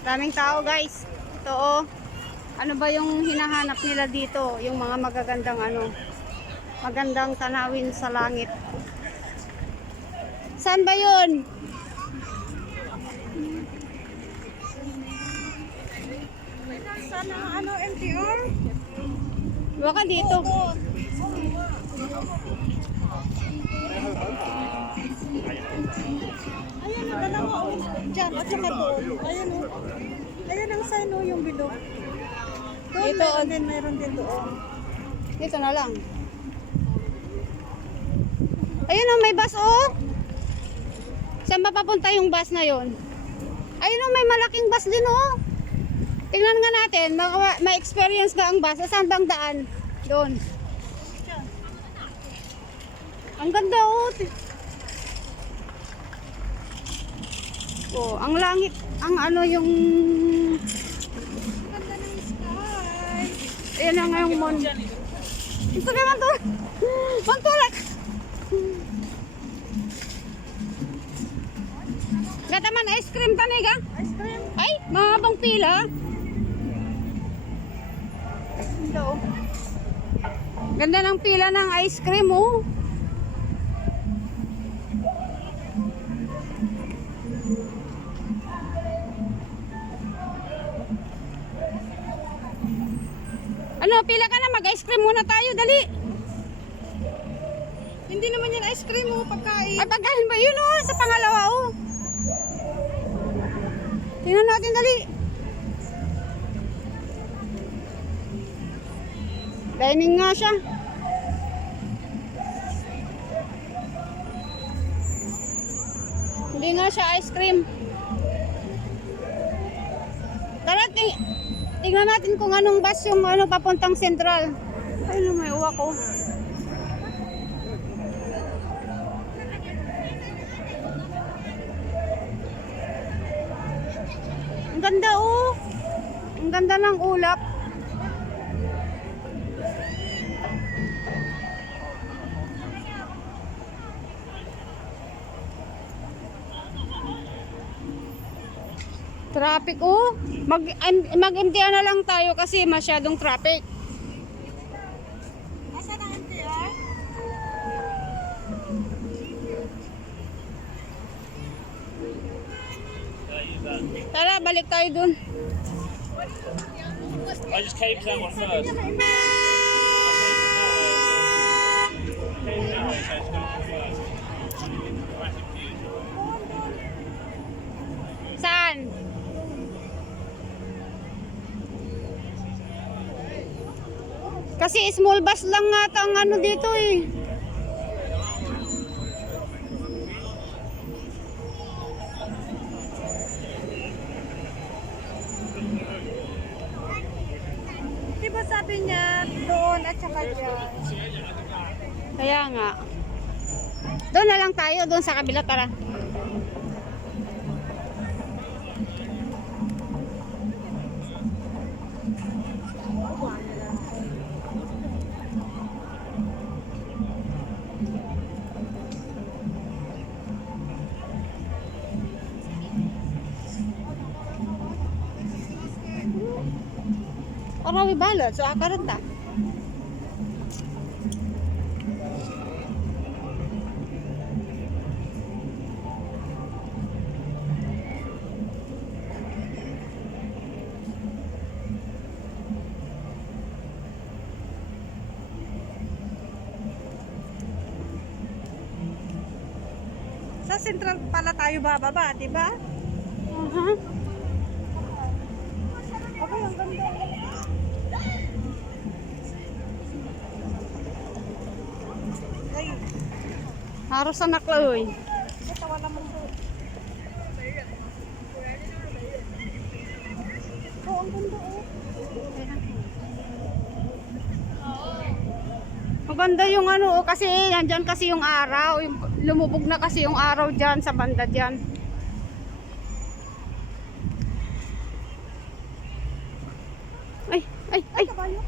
Daming tao guys. Ito oh. Ano ba yung hinahanap nila dito? Yung mga magagandang magandang tanawin sa langit. Saan ba yun? Sana MTR? Baka dito. Ayan o, dalawa o. Diyan, at saka doon. Ayan o. Ayan ang sign o, yung bilog. Doon, Dito, meron din doon. Dito na lang. Ayun oh, may bus oh. Saan ba papunta yung bus na yon? Ayun oh, may malaking bus din oh. Tingnan nga natin, may experience ka ang bus. Saan bang daan? Doon. Ang ganda oh. Oh, ang langit, ang yung Ganda ng sky. ayan na nga yung ito naman to. Mantulak. Gata man ice cream taniga. Ice cream. Ay, mahabang pila. Ito. Ganda ng pila ng ice cream oh. Ano, pila ka na, mag-ice cream muna tayo, dali. Hindi naman yan ice cream o, pagkain. Ay, pagkain ba yun oh, sa pangalawa oh. Tingnan natin, dali. Dining nga siya. Hindi nga siya ice cream. Tara, tingnan natin kung anong bus yung papuntang Central. Ay, may uwak ko. Ang ganda oh. Ang ganda ng ulap. Traffic oh. Mag-MTR na lang tayo kasi masyadong traffic. Asa na MTR? Tara, balik tayo dun. I just came to that one first. Saan? Kasi small bus lang nga ang dito eh. Diba sabi niya doon at saka dyan? Kaya nga. Doon na lang tayo, doon sa kabila, tara. Arawi balot, so akaran ta. Sa Central pala tayo bababa, di ba? Okay, ang ganda. Ay, Haros anak laoy. tawa naman to. Oh, ang ganda oh. Maganda yung kasi nandyan kasi yung araw, lumubog na kasi yung araw dyan sa banda dyan. Ay, ay, ay. Kabayo.